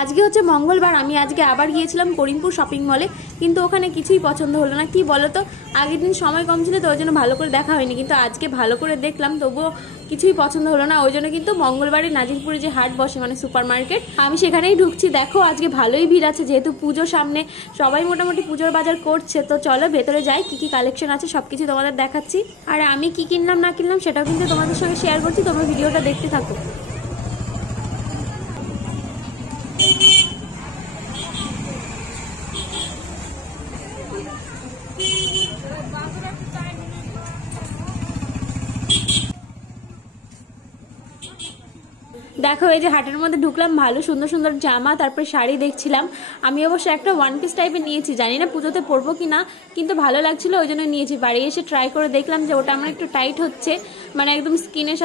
আজকে হচ্ছে মঙ্গলবার, আমি আজকে আবার গিয়েছিলাম করিমপুর শপিং মলে, কিন্তু ওখানে কিছুই পছন্দ হলো না। কি বলো তো, আগের দিন সময় কম ছিল তো ওই জন্য ভালো করে দেখা হয়নি, কিন্তু আজকে ভালো করে দেখলাম তবুও কিছুই পছন্দ হলো না। ওই জন্য কিন্তু মঙ্গলবারে নাজিরপুরে যে হাট বসে মানে সুপার মার্কেট, আমি সেখানেই ঢুকছি। দেখো আজকে ভালোই ভিড় আছে, যেহেতু পুজো সামনে, সবাই মোটামুটি পুজোর বাজার করছে। তো চলো ভেতরে যাই, কি কি কালেকশন আছে সবকিছু তোমাদের দেখাচ্ছি, আর আমি কি কিনলাম না কিনলাম সেটাও কিন্তু তোমাদের সঙ্গে শেয়ার করছি। তোমরা ভিডিওটা দেখতে থাকো। দেখো এই যে হাটের মধ্যে ঢুকলাম, ভালো সুন্দর সুন্দর জামা তারপরে শাড়ি দেখছিলাম। আমি অবশ্য একটা ওয়ান পিস টাইপের নিয়েছি, জানি না পুজোতে পরবো কিনা, কিন্তু ভালো লাগছিল ওই জন্য নিয়েছি। বাড়ি এসে ট্রাই করে দেখলাম যে ওটা আমার একটু টাইট হচ্ছে, মানে একদম স্কিনের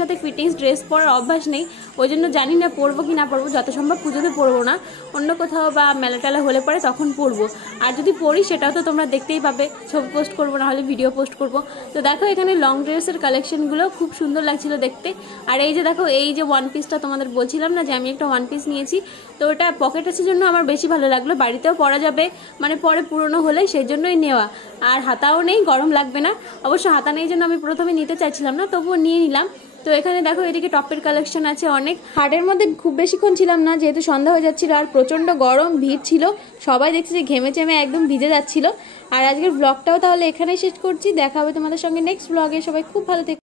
সাথে ফিটিংস ড্রেস পরার অভ্যাস নেই, ওই জন্য জানি না পরবো কি না পরবো। যত সম্ভব পুজোতে পরবো না, অন্য কোথাও বা মেলা টেলা হলে পরে তখন পরবো। আর যদি পরি সেটাও তো তোমরা দেখতেই পাবে, ছবি পোস্ট করবো, না হলে ভিডিও পোস্ট করবো। তো দেখো এখানে লং ড্রেসের কালেকশনগুলো খুব সুন্দর লাগছিল দেখতে। আর এই যে দেখো এই যে ওয়ান পিসটা তোমাদের বলছিলাম না যে আমি একটা ওয়ান পিস নিয়েছি, তো ওটা পকেট আছে জন্য আমার বেশি ভালো লাগলো, বাড়িতেও পরা যাবে, মানে পরে পুরনো হলে সেই জন্যই নেওয়া। আর হাতাও নেই, গরম লাগবে না। অবশ্য হাতা নেই জন্য আমি প্রথমে নিতে চাইছিলাম না, তবুও নিয়ে নিলাম। তো এখানে দেখো এদিকে টপের কালেকশন আছে অনেক। হাটের মধ্যে খুব বেশিক্ষণ ছিলাম না, যেহেতু সন্ধ্যা হয়ে যাচ্ছিল আর প্রচন্ড গরম, ভিড় ছিল, সবাই দেখছি যে ঘেমে চেমে একদম ভিজে যাচ্ছিল। আর আজকের ব্লগটাও তাহলে এখানেই শেষ করছি, দেখা হবে তোমাদের সঙ্গে নেক্সট ব্লগে। সবাই খুব ভালো থেকো।